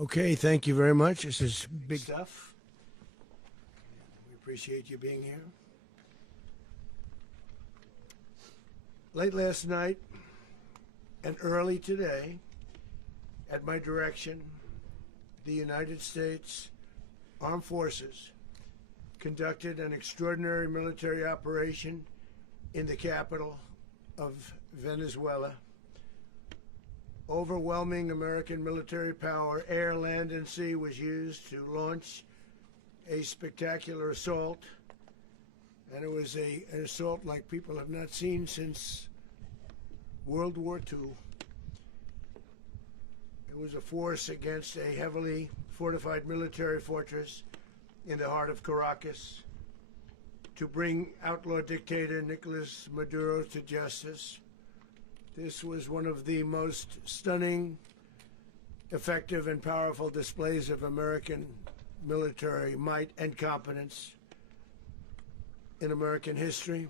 Okay, thank you very much. This is big stuff. We appreciate you being here. Late last night and early today, at my direction, the United States Armed Forces conducted an extraordinary military operation in the capital of Venezuela. Overwhelming American military power, air, land, and sea, was used to launch a spectacular assault. And it was an assault like people have not seen since World War II. It was a force against a heavily fortified military fortress in the heart of Caracas to bring outlaw dictator Nicolas Maduro to justice. This was one of the most stunning, effective, and powerful displays of American military might and competence in American history.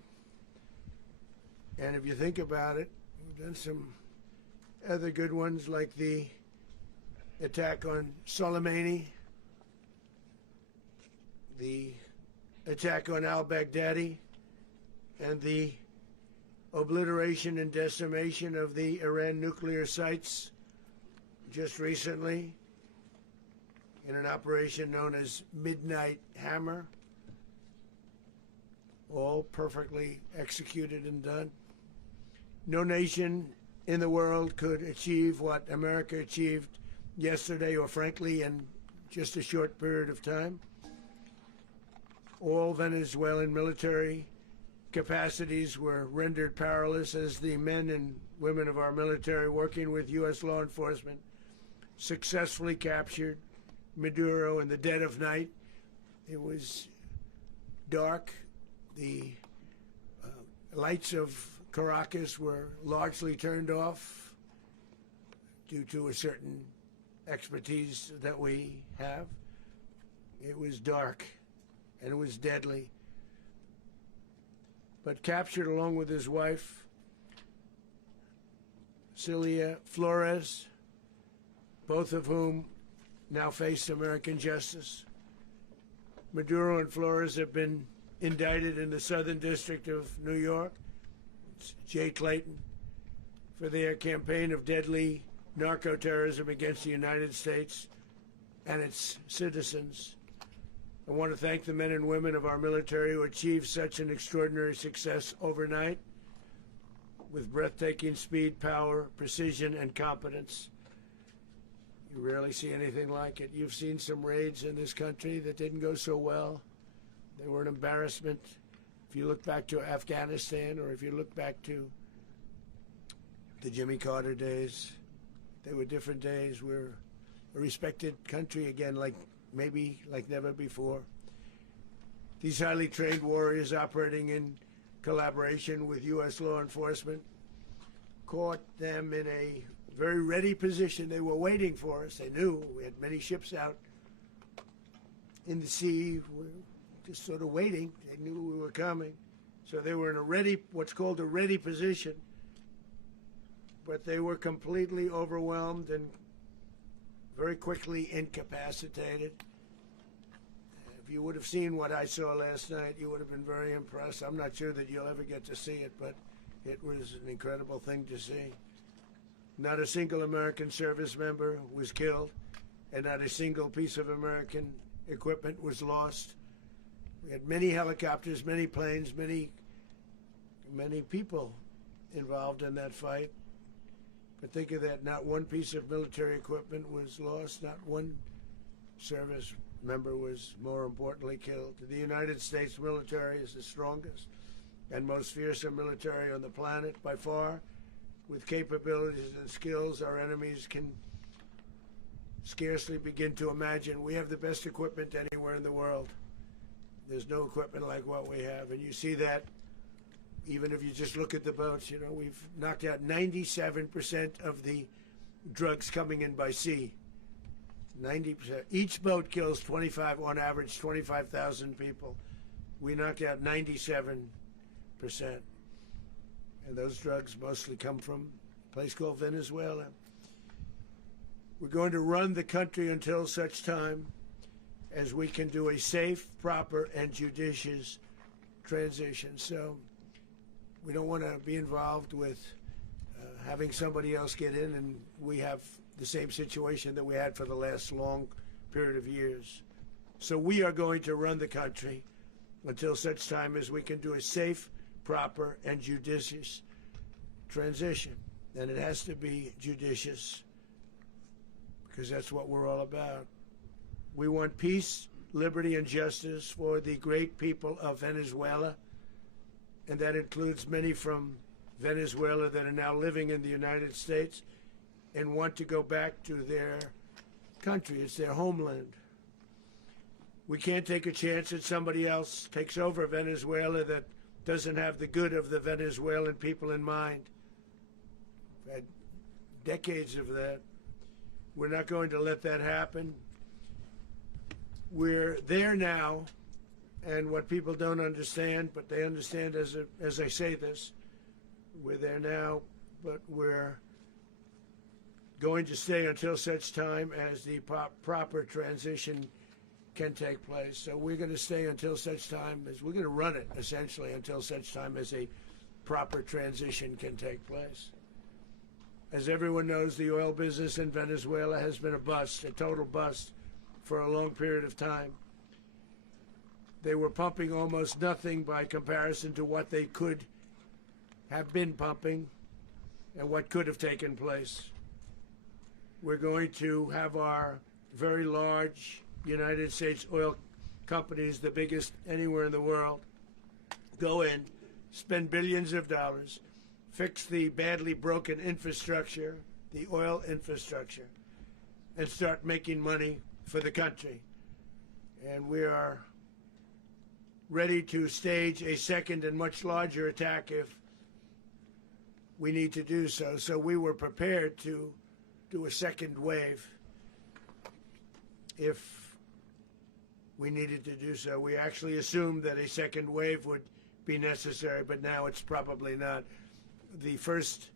And if you think about it, we've done some other good ones, like the attack on Soleimani, the attack on al-Baghdadi, and the obliteration and decimation of the Iran nuclear sites just recently in an operation known as Midnight Hammer, all perfectly executed and done. No nation in the world could achieve what America achieved yesterday, or frankly in just a short period of time. All Venezuelan military capacities were rendered powerless as the men and women of our military, working with U.S. law enforcement, successfully captured Maduro in the dead of night. It was dark. The lights of Caracas were largely turned off due to a certain expertise that we have. It was dark and it was deadly. But captured along with his wife, Celia Flores, both of whom now face American justice. Maduro and Flores have been indicted in the Southern District of New York, it's Jay Clayton, for their campaign of deadly narco-terrorism against the United States and its citizens. I want to thank the men and women of our military who achieved such an extraordinary success overnight with breathtaking speed, power, precision, and competence. You rarely see anything like it. You've seen some raids in this country that didn't go so well. They were an embarrassment. If you look back to Afghanistan, or if you look back to the Jimmy Carter days, they were different days. We're a respected country again, maybe like never before. These highly trained warriors, operating in collaboration with U.S. law enforcement, caught them in a very ready position. They were waiting for us. They knew we had many ships out in the sea, just sort of waiting. They knew we were coming. So they were in what's called a ready position. But they were completely overwhelmed and very quickly incapacitated. If you would have seen what I saw last night, you would have been very impressed. I'm not sure that you'll ever get to see it, but it was an incredible thing to see. Not a single American service member was killed, and not a single piece of American equipment was lost. We had many helicopters, many planes, many people involved in that fight. But think of that, not one piece of military equipment was lost, not one service member was, more importantly, killed. The United States military is the strongest and most fearsome military on the planet by far, with capabilities and skills our enemies can scarcely begin to imagine. We have the best equipment anywhere in the world. There's no equipment like what we have, and you see that even if you just look at the boats. You know, we've knocked out 97% of the drugs coming in by sea. 90%. Each boat kills on average 25,000 people. We knocked out 97%. And those drugs mostly come from a place called Venezuela. We're going to run the country until such time as we can do a safe, proper, and judicious transition. So we don't want to be involved with having somebody else get in and we have the same situation that we had for the last long period of years. So we are going to run the country until such time as we can do a safe, proper, and judicious transition. And it has to be judicious because that's what we're all about. We want peace, liberty, and justice for the great people of Venezuela, and that includes many from Venezuela that are now living in the United States and want to go back to their country. It's their homeland. We can't take a chance that somebody else takes over Venezuela that doesn't have the good of the Venezuelan people in mind. We've had decades of that. We're not going to let that happen. We're there now, and what people don't understand, but they understand as I say this, we're there now, but we're going to stay until such time as the proper transition can take place. So we're going to stay until such time as we're going to run it, essentially, until such time as a proper transition can take place. As everyone knows, the oil business in Venezuela has been a bust, a total bust, for a long period of time. They were pumping almost nothing by comparison to what they could have been pumping and what could have taken place. We're going to have our very large United States oil companies, the biggest anywhere in the world, go in, spend billions of dollars, fix the badly broken infrastructure, the oil infrastructure, and start making money for the country. And we are ready to stage a second and much larger attack if we need to do so. So we were prepared to do a second wave if we needed to do so. We actually assumed that a second wave would be necessary, but now it's probably not. The first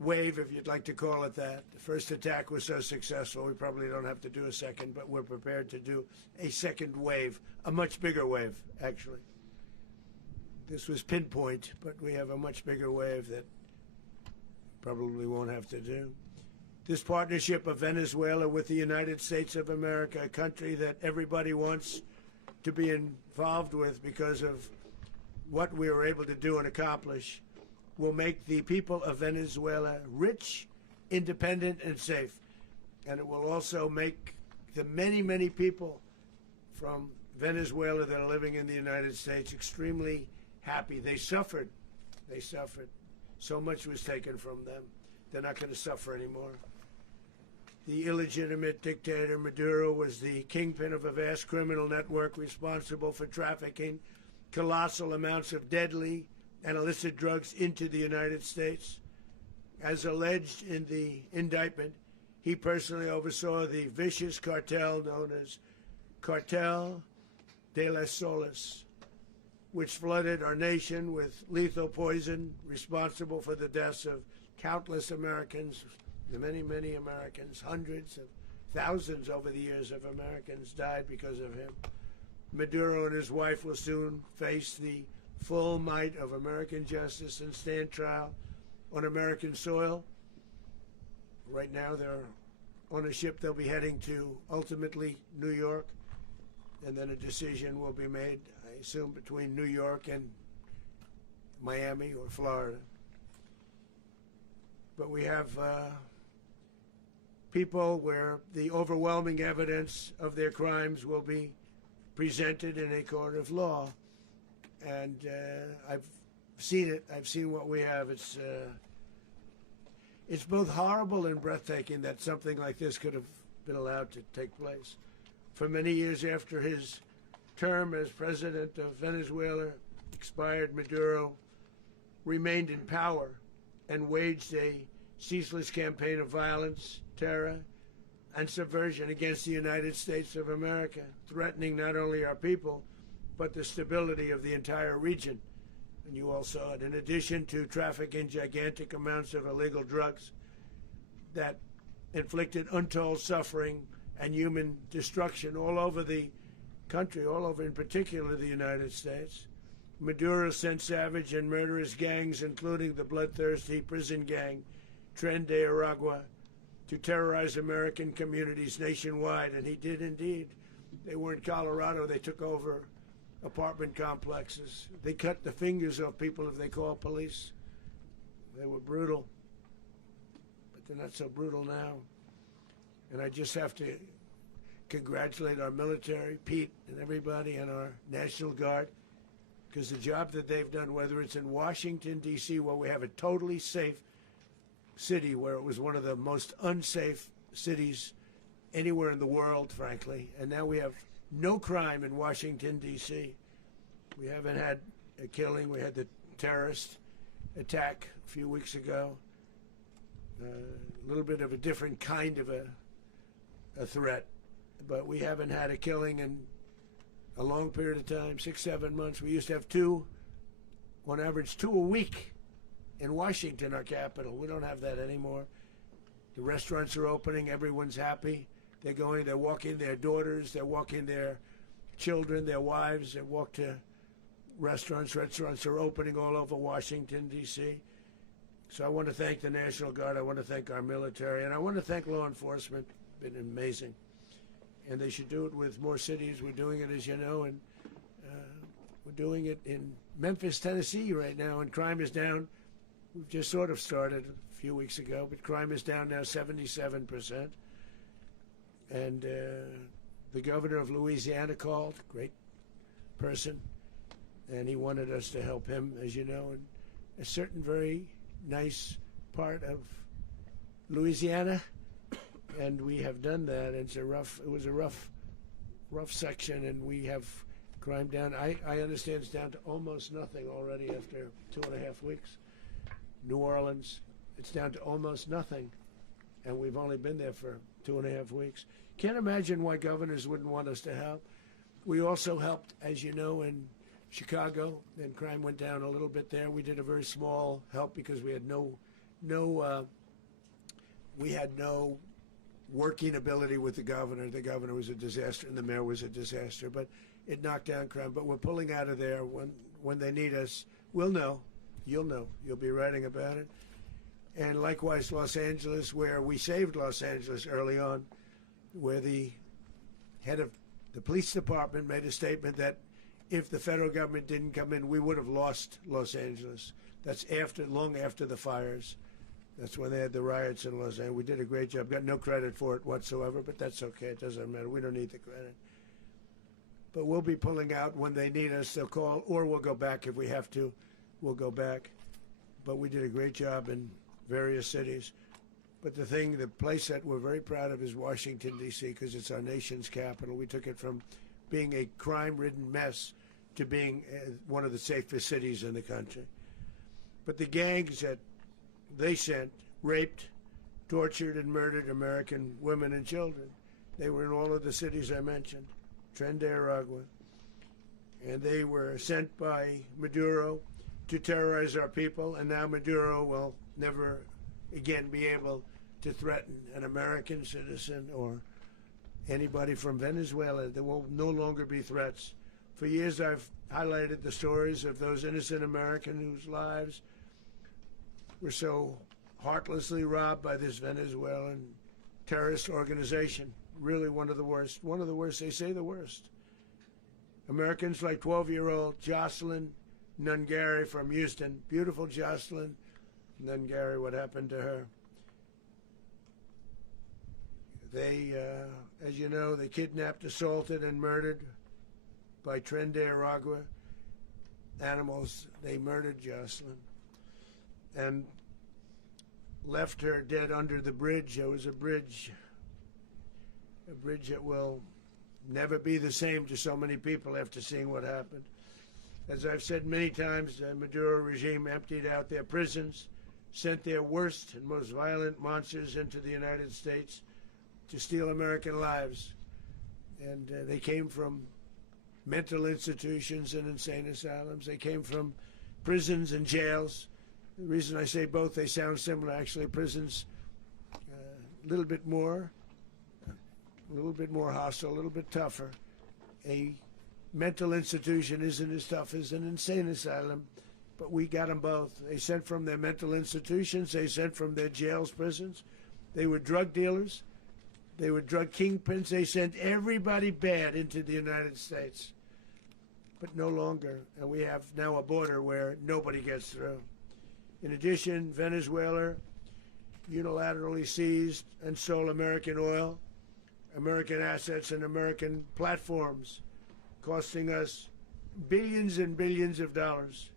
wave, if you'd like to call it that, the first attack was so successful, we probably don't have to do a second, but we're prepared to do a second wave, a much bigger wave, actually. This was pinpoint, but we have a much bigger wave that probably won't have to do. This partnership of Venezuela with the United States of America, a country that everybody wants to be involved with because of what we were able to do and accomplish, will make the people of Venezuela rich, independent, and safe. And it will also make the many, many people from Venezuela that are living in the United States extremely happy. They suffered. They suffered. So much was taken from them. They're not going to suffer anymore. The illegitimate dictator Maduro was the kingpin of a vast criminal network responsible for trafficking colossal amounts of deadly and illicit drugs into the United States. As alleged in the indictment, he personally oversaw the vicious cartel known as Cartel de las Solas, which flooded our nation with lethal poison, responsible for the deaths of countless Americans, many, many Americans. Hundreds of thousands over the years of Americans died because of him. Maduro and his wife will soon face the full might of American justice and stand trial on American soil. Right now they're on a ship. They'll be heading to, ultimately, New York, and then a decision will be made, I assume, between New York and Miami or Florida. But we have people where the overwhelming evidence of their crimes will be presented in a court of law. And I've seen it. I've seen what we have. It's both horrible and breathtaking that something like this could have been allowed to take place. For many years after his term as president of Venezuela expired, Maduro remained in power and waged a ceaseless campaign of violence, terror, and subversion against the United States of America, threatening not only our people, but the stability of the entire region. And you all saw it. In addition to trafficking gigantic amounts of illegal drugs that inflicted untold suffering and human destruction all over the country, all over in particular the United States. Maduro sent savage and murderous gangs, including the bloodthirsty prison gang, Tren de Aragua, to terrorize American communities nationwide, and he did indeed. They were in Colorado. They took over apartment complexes. They cut the fingers off people if they call police. They were brutal, but they're not so brutal now. And I just have to congratulate our military, Pete and everybody, and our National Guard, because the job that they've done, whether it's in Washington, D.C., where we have a totally safe city, where it was one of the most unsafe cities anywhere in the world, frankly, and now we have no crime in Washington, D.C. We haven't had a killing. We had the terrorist attack a few weeks ago. A little bit of a different kind of a threat, but we haven't had a killing in a long period of time, 6-7 months. We used to have two, on average, 2 a week in Washington, our capital. We don't have that anymore. The restaurants are opening. Everyone's happy. They're going, they're walking their daughters, they're walking their children, their wives. They walk to restaurants. Restaurants are opening all over Washington, D.C. So I want to thank the National Guard. I want to thank our military. And I want to thank law enforcement. Been amazing. And they should do it with more cities. We're doing it, as you know, and we're doing it in Memphis, Tennessee right now, and crime is down. We've just sort of started a few weeks ago, but crime is down now 77%. And the governor of Louisiana called, great person, and he wanted us to help him, as you know, in a certain very nice part of Louisiana. And we have done that. It was a rough section, and we have crime down. I understand it's down to almost nothing already after 2.5 weeks. New Orleans, it's down to almost nothing, and we've only been there for 2.5 weeks. Can't imagine why governors wouldn't want us to help. We also helped, as you know, in Chicago, and crime went down a little bit there. We did a very small help because we had no working ability with the governor. The governor was a disaster, and the mayor was a disaster, but it knocked down crime. But we're pulling out of there. When they need us, we'll know. You'll know. You'll be writing about it. And likewise, Los Angeles, where we saved Los Angeles early on, where the head of the police department made a statement that if the federal government didn't come in, we would have lost Los Angeles. That's long after the fires. That's when they had the riots in Los Angeles. We did a great job. Got no credit for it whatsoever, but that's okay. It doesn't matter. We don't need the credit. But we'll be pulling out when they need us. They'll call, or we'll go back if we have to. We'll go back. But we did a great job in various cities. But the place that we're very proud of is Washington, D.C., because it's our nation's capital. We took it from being a crime-ridden mess to being one of the safest cities in the country. But the gangs that they sent raped, tortured, and murdered American women and children. They were in all of the cities I mentioned, Tren de Aragua. And they were sent by Maduro to terrorize our people, and now Maduro will never again be able to threaten an American citizen or anybody from Venezuela. There will no longer be threats. For years I've highlighted the stories of those innocent Americans whose lives were so heartlessly robbed by this Venezuelan terrorist organization. Really one of the worst. One of the worst, they say the worst. Americans like 12-year-old Jocelyn Nungari from Houston. Beautiful Jocelyn Nungari, what happened to her? They, as you know, they kidnapped, assaulted, and murdered by Tren de Aragua animals. They murdered Jocelyn and left her dead under the bridge. There was a bridge that will never be the same to so many people after seeing what happened. As I've said many times, the Maduro regime emptied out their prisons, sent their worst and most violent monsters into the United States to steal American lives. And they came from mental institutions and insane asylums. They came from prisons and jails. The reason I say both, they sound similar. Actually, prisons little bit more hostile, a little bit tougher. A mental institution isn't as tough as an insane asylum, but we got them both. They sent from their mental institutions, they sent from their jails, prisons. They were drug dealers, they were drug kingpins, they sent everybody bad into the United States. But no longer, and we have now a border where nobody gets through. In addition, Venezuela unilaterally seized and sold American oil, American assets, and American platforms, costing us billions and billions of dollars.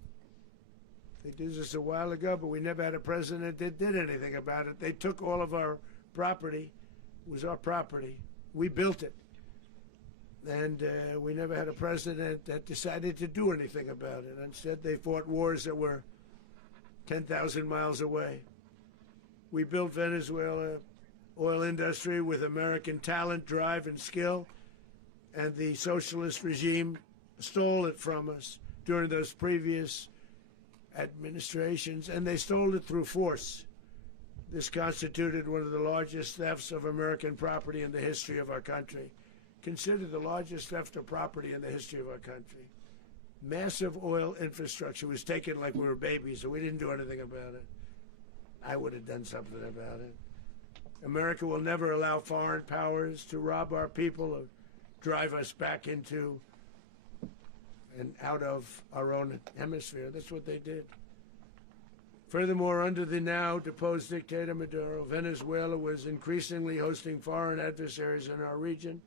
They did this a while ago, but we never had a president that did anything about it. They took all of our property. It was our property. We built it. And we never had a president that decided to do anything about it. Instead, they fought wars that were 10,000 miles away. We built Venezuela oil industry with American talent, drive, and skill, and the socialist regime stole it from us during those previous administrations, and they stole it through force. This constituted one of the largest thefts of American property in the history of our country. Considered the largest theft of property in the history of our country. Massive oil infrastructure was taken like we were babies, and we didn't do anything about it. I would have done something about it. America will never allow foreign powers to rob our people or drive us back into and out of our own hemisphere. That's what they did. Furthermore, under the now deposed dictator Maduro, Venezuela was increasingly hosting foreign adversaries in our region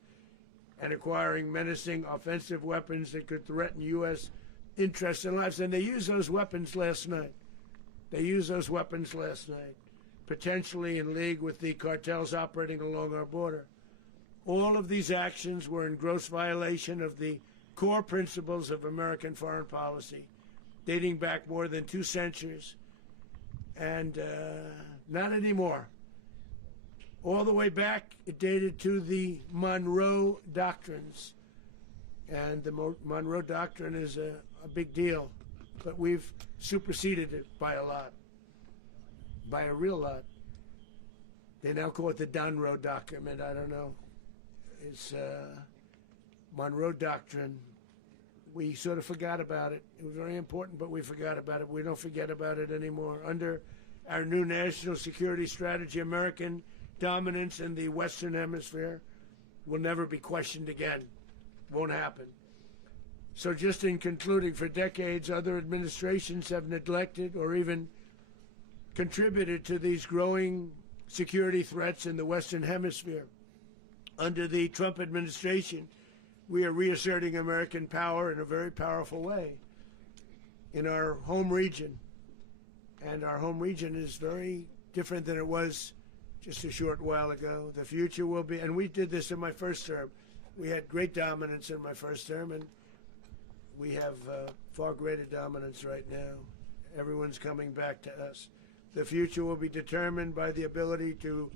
and acquiring menacing offensive weapons that could threaten U.S. interests and lives. And they used those weapons last night. Potentially in league with the cartels operating along our border. All of these actions were in gross violation of the core principles of American foreign policy, dating back more than 2 centuries, and not anymore. All the way back, it dated to the Monroe Doctrines, and the Monroe Doctrine is a big deal, but we've superseded it by a lot, by a real lot. They now call it the Monroe Document. I don't know. It's Monroe Doctrine. We sort of forgot about it. It was very important, but we forgot about it. We don't forget about it anymore. Under our new national security strategy, American dominance in the Western Hemisphere will never be questioned again. Won't happen. So just in concluding, for decades, other administrations have neglected or even contributed to these growing security threats in the Western Hemisphere. Under the Trump administration, we are reasserting American power in a very powerful way in our home region. And our home region is very different than it was just a short while ago. The future will be, and we did this in my first term. We had great dominance in my first term, and we have far greater dominance right now. Everyone's coming back to us. The future will be determined by the ability to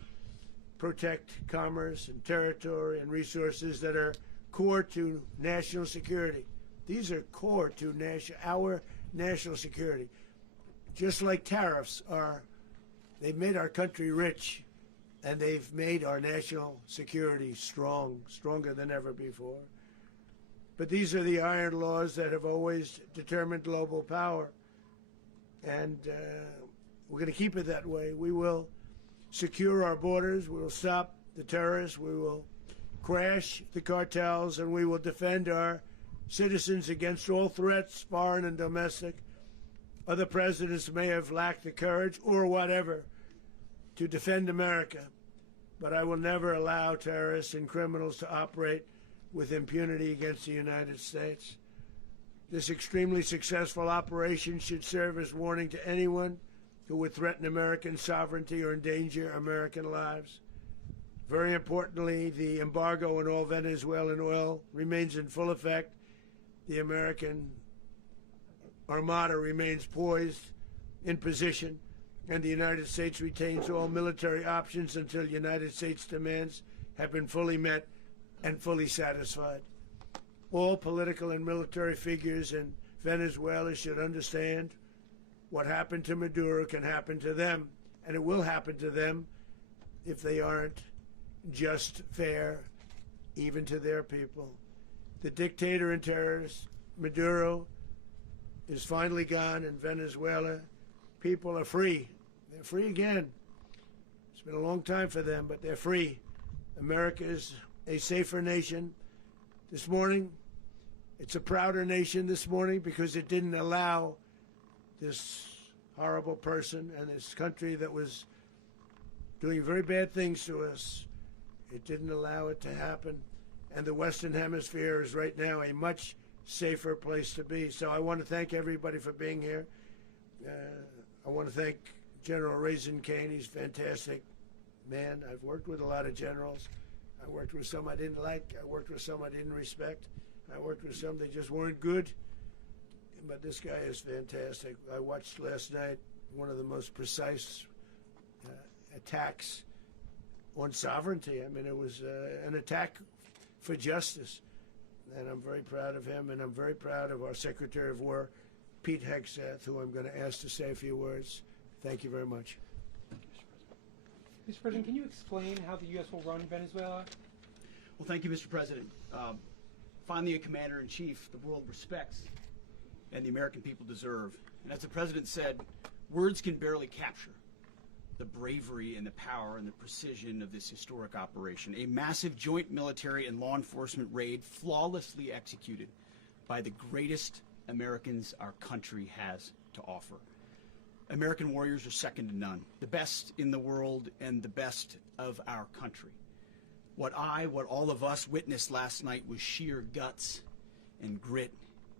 protect commerce and territory and resources that are core to national security. These are core to our national security. Just like tariffs are, they've made our country rich, and they've made our national security stronger than ever before. But these are the iron laws that have always determined global power, and we're going to keep it that way. We will secure our borders, we will stop the terrorists, we will crash the cartels, and we will defend our citizens against all threats, foreign and domestic. Other presidents may have lacked the courage or whatever to defend America, but I will never allow terrorists and criminals to operate with impunity against the United States. This extremely successful operation should serve as warning to anyone who would threaten American sovereignty or endanger American lives. Very importantly, the embargo on all Venezuelan oil remains in full effect. The American Armada remains poised in position, and the United States retains all military options until United States demands have been fully met and fully satisfied. All political and military figures in Venezuela should understand what happened to Maduro can happen to them, and it will happen to them if they aren't just, fair, even to their people. The dictator and terrorist, Maduro, is finally gone in Venezuela. People are free. They're free again. It's been a long time for them, but they're free. America is a safer nation. This morning, it's a prouder nation this morning because it didn't allow this horrible person and this country that was doing very bad things to us. It didn't allow it to happen. And the Western Hemisphere is right now a much safer place to be. So I want to thank everybody for being here. I want to thank General Raisin Kane. He's a fantastic man. I've worked with a lot of generals. I worked with some I didn't like. I worked with some I didn't respect. I worked with some that just weren't good. But this guy is fantastic. I watched last night one of the most precise attacks on sovereignty. I mean, it was an attack for justice. And I'm very proud of him, and I'm very proud of our Secretary of War, Pete Hegseth, who I'm going to ask to say a few words. Thank you very much. Mr. President, can you explain how the U.S. will run Venezuela? Well, thank you, Mr. President. Finally, a commander-in-chief the world respects and the American people deserve. And as the President said, words can barely capture the bravery and the power and the precision of this historic operation. A massive joint military and law enforcement raid flawlessly executed by the greatest Americans our country has to offer. American warriors are second to none, the best in the world and the best of our country. What all of us witnessed last night was sheer guts and grit,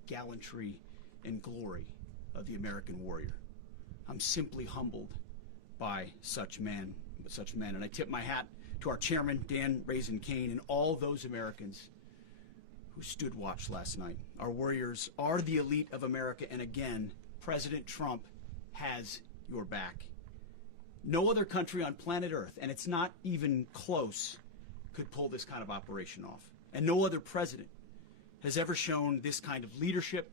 gallantry and glory of the American warrior. I'm simply humbled by such men. And I tip my hat to our chairman, Dan Raisin Kane, and all those Americans who stood watch last night. Our warriors are the elite of America, and again, President Trump has your back. No other country on planet Earth, and it's not even close, could pull this kind of operation off. And no other president has ever shown this kind of leadership,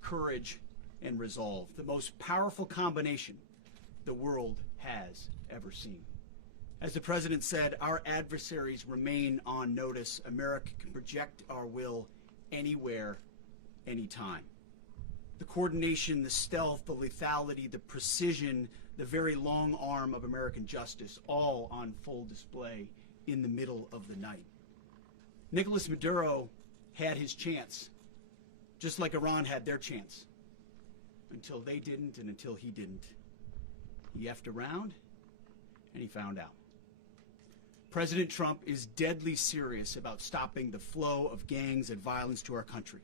courage, and resolve. The most powerful combination the world has ever seen. As the President said, our adversaries remain on notice. America can project our will anywhere, anytime. The coordination, the stealth, the lethality, the precision, the very long arm of American justice, all on full display in the middle of the night. Nicolas Maduro had his chance, just like Iran had their chance, until they didn't and until he didn't. He effed around, and he found out. President Trump is deadly serious about stopping the flow of gangs and violence to our country.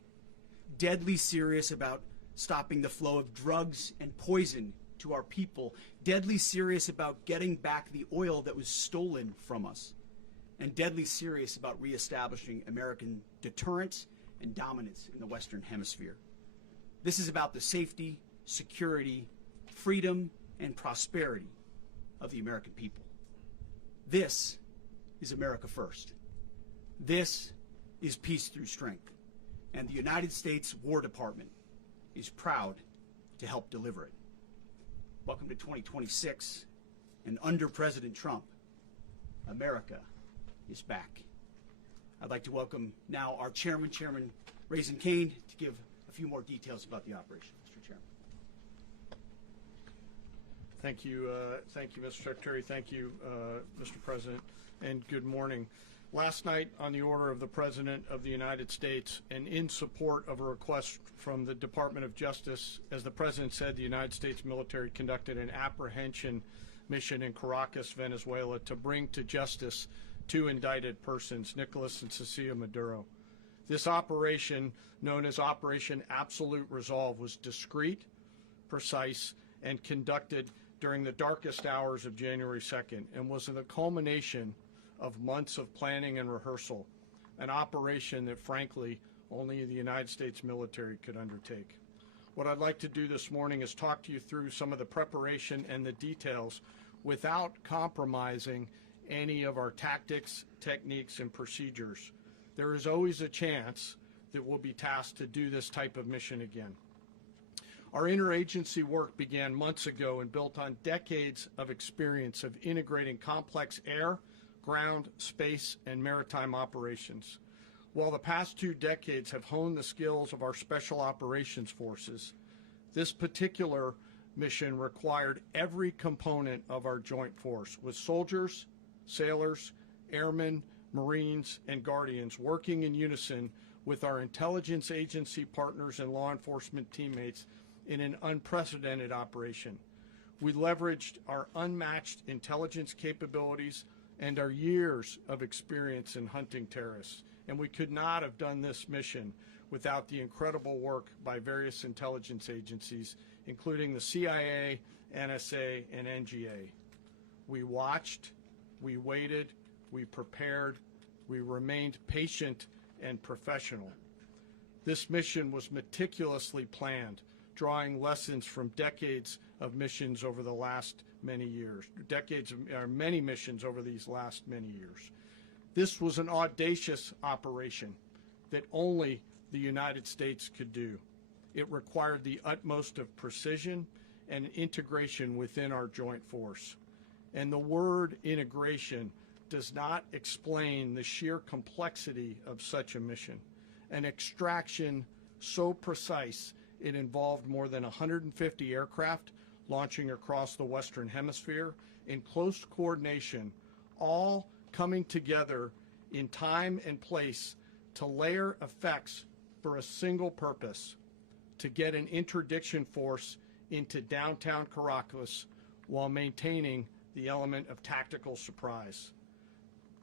Deadly serious about stopping the flow of drugs and poison to our people. Deadly serious about getting back the oil that was stolen from us. And deadly serious about reestablishing American deterrence and dominance in the Western Hemisphere. This is about the safety, security, freedom, and prosperity of the American people. This is America first. This is peace through strength. And the United States War Department is proud to help deliver it. Welcome to 2026, and under President Trump, America is back. I'd like to welcome now our chairman, Chairman Raisin Kane, to give a few more details about the operation. Mr. Chairman. Thank you, Mr. Secretary. Thank you, Mr. President, and good morning. Last night, on the order of the President of the United States and in support of a request from the Department of Justice, as the President said, the United States military conducted an apprehension mission in Caracas, Venezuela, to bring to justice two indicted persons, Nicolas and Cecilia Maduro. This operation, known as Operation Absolute Resolve, was discreet, precise, and conducted during the darkest hours of January 2nd and was the culmination of months of planning and rehearsal, an operation that, frankly, only the United States military could undertake. What I'd like to do this morning is talk to you through some of the preparation and the details without compromising any of our tactics, techniques, and procedures. There is always a chance that we'll be tasked to do this type of mission again. Our interagency work began months ago and built on decades of experience of integrating complex air, ground, space, and maritime operations. While the past 2 decades have honed the skills of our special operations forces, this particular mission required every component of our joint force, with soldiers, sailors, airmen, Marines, and Guardians working in unison with our intelligence agency partners and law enforcement teammates in an unprecedented operation. We leveraged our unmatched intelligence capabilities and our years of experience in hunting terrorists, and we could not have done this mission without the incredible work by various intelligence agencies, including the CIA, NSA, and NGA. We watched, we waited, we prepared, we remained patient and professional. This mission was meticulously planned, drawing lessons from decades of missions over the last many years, many missions over these last many years. This was an audacious operation that only the United States could do. It required the utmost of precision and integration within our joint force. And the word integration does not explain the sheer complexity of such a mission. An extraction so precise it involved more than 150 aircraft launching across the Western Hemisphere in close coordination, all coming together in time and place to layer effects for a single purpose: to get an interdiction force into downtown Caracas while maintaining the element of tactical surprise.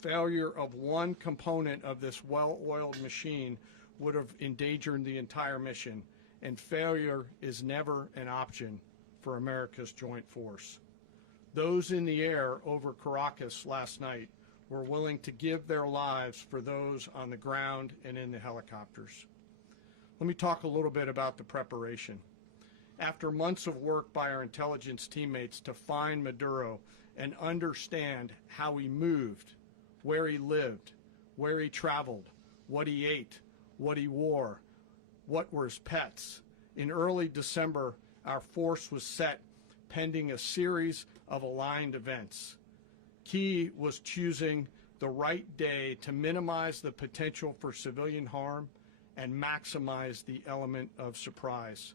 Failure of one component of this well-oiled machine would have endangered the entire mission, and failure is never an option for America's joint force. Those in the air over Caracas last night were willing to give their lives for those on the ground and in the helicopters. Let me talk a little bit about the preparation. After months of work by our intelligence teammates to find Maduro and understand how he moved, where he lived, where he traveled, what he ate, what he wore, what were his pets, in early December, our force was set pending a series of aligned events. Key was choosing the right day to minimize the potential for civilian harm and maximize the element of surprise,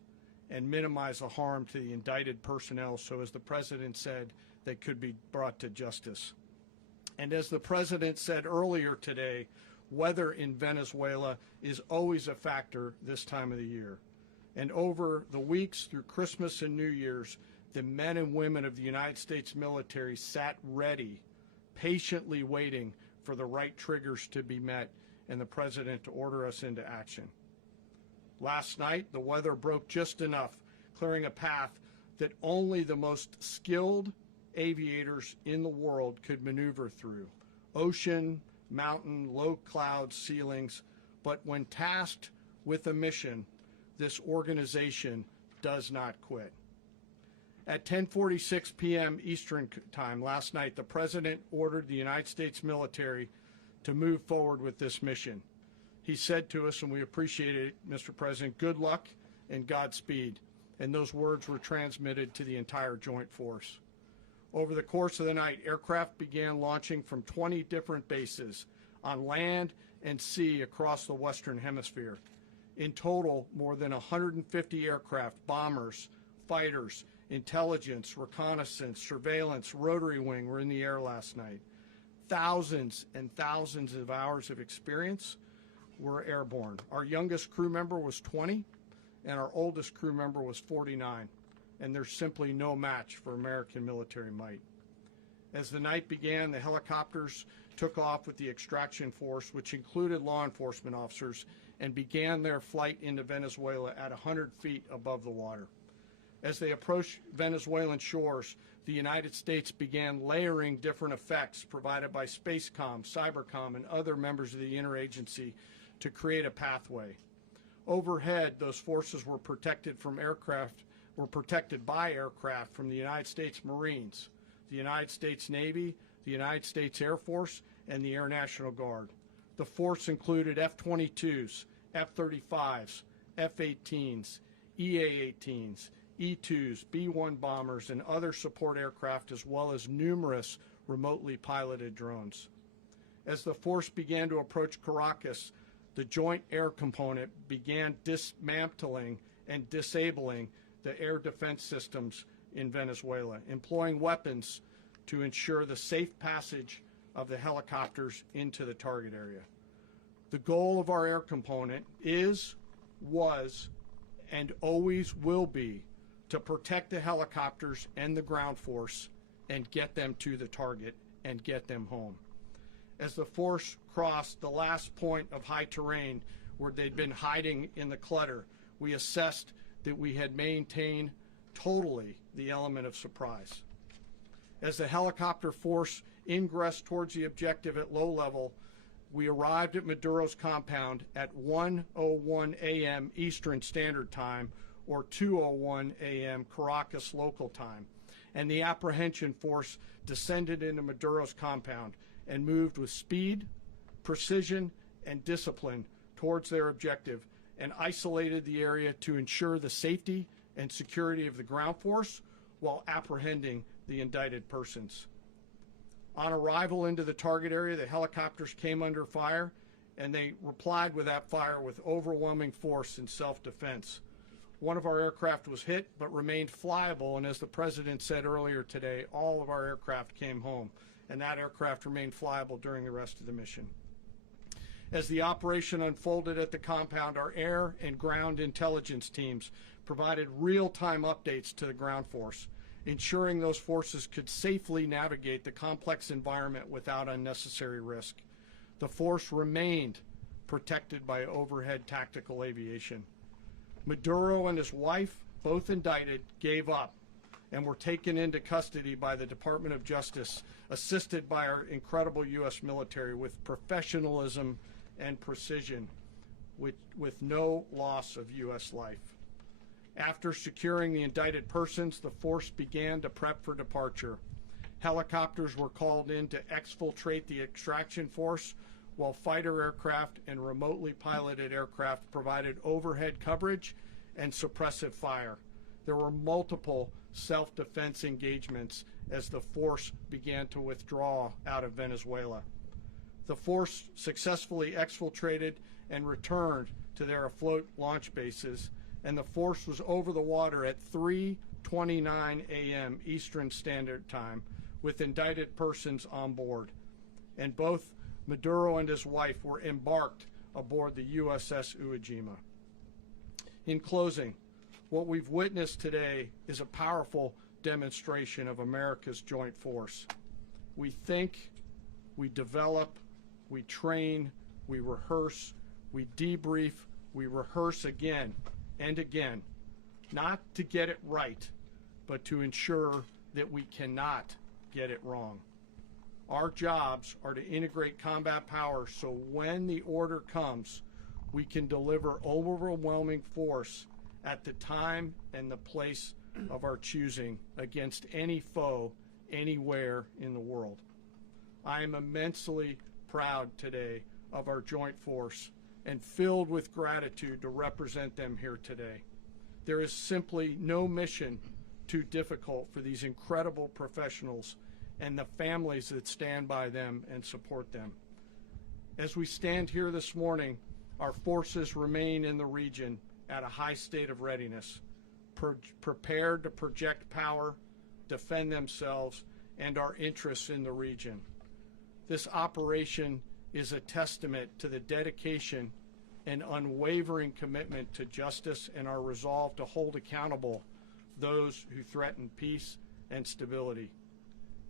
and minimize the harm to the indicted personnel so, as the President said, they could be brought to justice. And as the President said earlier today, weather in Venezuela is always a factor this time of the year. And over the weeks through Christmas and New Year's, the men and women of the United States military sat ready, patiently waiting for the right triggers to be met and the President to order us into action. Last night, the weather broke just enough, clearing a path that only the most skilled aviators in the world could maneuver through. Ocean, mountain, low cloud ceilings, but when tasked with a mission, this organization does not quit. At 10:46 p.m. Eastern Time last night, the President ordered the United States military to move forward with this mission. He said to us, and we appreciate it, Mr. President, good luck and Godspeed. And those words were transmitted to the entire joint force. Over the course of the night, aircraft began launching from 20 different bases on land and sea across the Western Hemisphere. In total, more than 150 aircraft, bombers, fighters, intelligence, reconnaissance, surveillance, rotary wing were in the air last night. Thousands and thousands of hours of experience were airborne. Our youngest crew member was 20, and our oldest crew member was 49, and there's simply no match for American military might. As the night began, the helicopters took off with the extraction force, which included law enforcement officers, and began their flight into Venezuela at 100 feet above the water. As they approached Venezuelan shores, the United States began layering different effects provided by Spacecom, Cybercom, and other members of the interagency to create a pathway. Overhead, those forces were protected by aircraft from the United States Marines, the United States Navy, the United States Air Force, and the Air National Guard. The force included F-22s, F-35s, F-18s, EA-18s, E-2s, B-1 bombers, and other support aircraft, as well as numerous remotely piloted drones. As the force began to approach Caracas, the Joint Air Component began dismantling and disabling the air defense systems in Venezuela, employing weapons to ensure the safe passage of the helicopters into the target area. The goal of our air component is, was, and always will be to protect the helicopters and the ground force and get them to the target and get them home. As the force crossed the last point of high terrain where they'd been hiding in the clutter, we assessed that we had maintained totally the element of surprise. As the helicopter force ingressed towards the objective at low level, we arrived at Maduro's compound at 1:01 a.m. Eastern Standard Time, or 2:01 a.m. Caracas local time, and the apprehension force descended into Maduro's compound and moved with speed, precision, and discipline towards their objective, and isolated the area to ensure the safety and security of the ground force while apprehending the indicted persons. On arrival into the target area, the helicopters came under fire, and they replied with that fire with overwhelming force in self-defense. One of our aircraft was hit but remained flyable, and as the President said earlier today, all of our aircraft came home, and that aircraft remained flyable during the rest of the mission. As the operation unfolded at the compound, our air and ground intelligence teams provided real-time updates to the ground force, ensuring those forces could safely navigate the complex environment without unnecessary risk. The force remained protected by overhead tactical aviation. Maduro and his wife, both indicted, gave up and were taken into custody by the Department of Justice, assisted by our incredible U.S. military with professionalism and precision, with no loss of U.S. life. After securing the indicted persons, the force began to prep for departure. Helicopters were called in to exfiltrate the extraction force, while fighter aircraft and remotely piloted aircraft provided overhead coverage and suppressive fire. There were multiple self-defense engagements as the force began to withdraw out of Venezuela. The force successfully exfiltrated and returned to their afloat launch bases, and the force was over the water at 3:29 a.m. Eastern Standard Time with indicted persons on board. And both Maduro and his wife were embarked aboard the USS Iwo Jima. In closing, what we've witnessed today is a powerful demonstration of America's joint force. We think, we develop, we train, we rehearse, we debrief, we rehearse again and again, not to get it right, but to ensure that we cannot get it wrong. Our jobs are to integrate combat power so when the order comes, we can deliver overwhelming force at the time and the place of our choosing against any foe anywhere in the world. I am immensely proud today of our joint force and filled with gratitude to represent them here today. There is simply no mission too difficult for these incredible professionals and the families that stand by them and support them. As we stand here this morning, our forces remain in the region at a high state of readiness, prepared to project power, defend themselves, and our interests in the region. This operation is a testament to the dedication and unwavering commitment to justice and our resolve to hold accountable those who threaten peace and stability.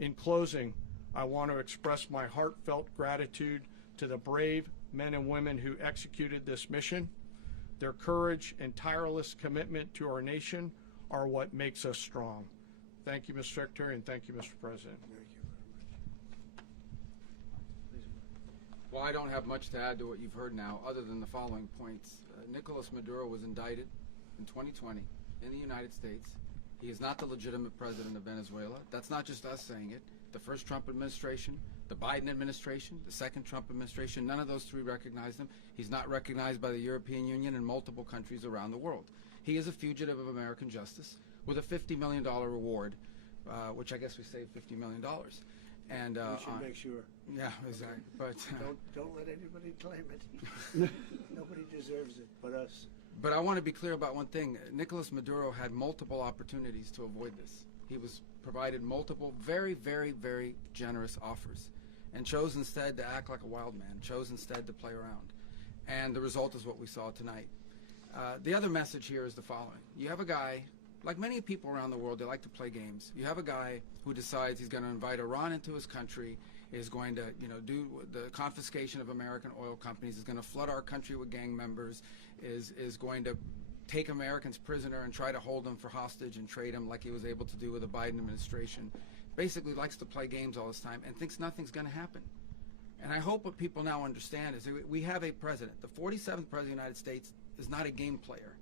In closing, I want to express my heartfelt gratitude to the brave men and women who executed this mission. Their courage and tireless commitment to our nation are what makes us strong. Thank you, Mr. Secretary, and thank you, Mr. President. Well, I don't have much to add to what you've heard now, other than the following points. Nicolas Maduro was indicted in 2020 in the United States. He is not the legitimate president of Venezuela. That's not just us saying it. The first Trump administration, the Biden administration, the second Trump administration, none of those three recognized him. He's not recognized by the European Union and multiple countries around the world. He is a fugitive of American justice with a $50 million reward, which I guess we saved $50 million. And We should make sure. yeah, exactly. But Don't let anybody claim it. Nobody deserves it but us. But I want to be clear about one thing. Nicolas Maduro had multiple opportunities to avoid this. He was provided multiple very, very, very generous offers and chose instead to act like a wild man, chose instead to play around. And the result is what we saw tonight. The other message here is the following. You have a guy, like many people around the world, they like to play games. You have a guy who decides he's going to invite Iran into his country, is going to, do the confiscation of American oil companies, is going to flood our country with gang members, is going to take Americans prisoner and try to hold them for hostage and trade them like he was able to do with the Biden administration. Basically likes to play games all this time and thinks nothing's going to happen. And I hope what people now understand is that we have a president. The 47th president of the United States is not a game player.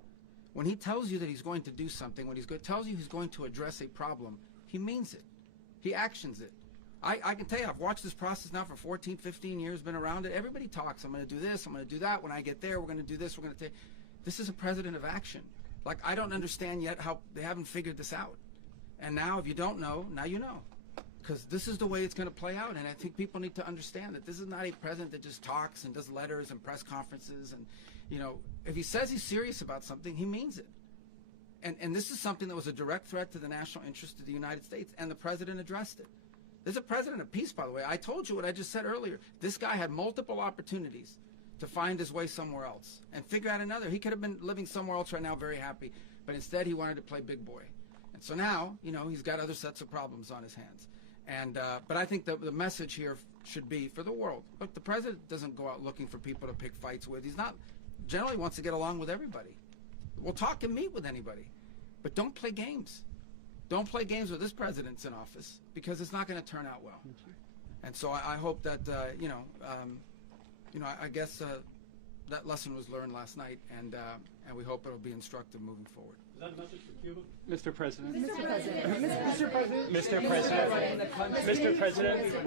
When he tells you that he's going to do something, when he tells you he's going to address a problem, he means it. He actions it. I can tell you, I've watched this process now for 14, 15 years, been around it. Everybody talks, I'm going to do this, I'm going to do that. When I get there, we're going to do this, we're going to take. This is a president of action. Like, I don't understand yet how they haven't figured this out. And now, if you don't know, now you know. Because this is the way it's going to play out. And I think people need to understand that this is not a president that just talks and does letters and press conferences. And, if he says he's serious about something, he means it. And this is something that was a direct threat to the national interest of the United States, and the president addressed it. There's a president of peace, by the way. I told you what I just said earlier. This guy had multiple opportunities to find his way somewhere else and figure out another. He could have been living somewhere else right now very happy, but instead he wanted to play big boy. And so now, he's got other sets of problems on his hands. And but I think the message here should be for the world. Look, the president doesn't go out looking for people to pick fights with. He's not, generally wants to get along with everybody. We'll talk and meet with anybody, but don't play games. Don't play games with this president's in office, because it's not going to turn out well. And so I hope that, I guess that lesson was learned last night, and we hope it'll be instructive moving forward. Is that a message for Cuba? Mr. President. Mr. President.